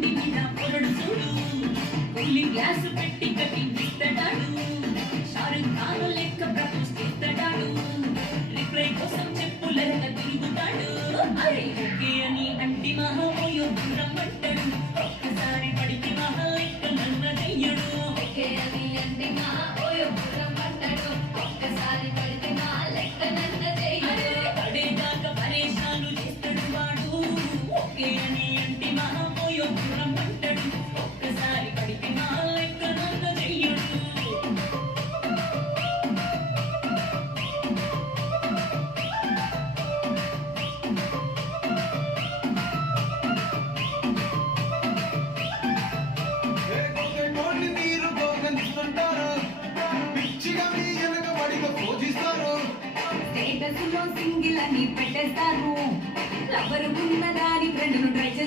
బండి మీద పొరడు చూడు కూలింగ్ గ్లాస్ పెట్టి కటింగ్ ఇస్తాడాడు షారుఖ్ ఖాన్ లెక్క ప్రపోజ్ చేస్తాడాడు రిప్లై కోసం చెప్పులెక్క తిరుగుతాడు అరే ఓకే అని అంటి మహామోయో దూరం పట్టాడు ఒక్కసారి పడితే మహా లెక్క నన్నదయ్యడు ఓకే అని అంటి మహామోయో దూరం పట్టాడు ఒక్కసారి పడితే మహా లెక్క నన్నదయ్యడు పడేదాకా పరేషాను చేస్తాడు వాడు ఓకే అని అంటి మహామోయో దూరం పట్టాడు ఒక్కసారి పడితే మహా లెక్క నన్నదయ్యడు స్టేటస్ లో సింగిల్ అని పెట్టేస్తారు లవర్ ఉన్నదాని ఫ్రెండ్ ను ట్రై చేస్తారు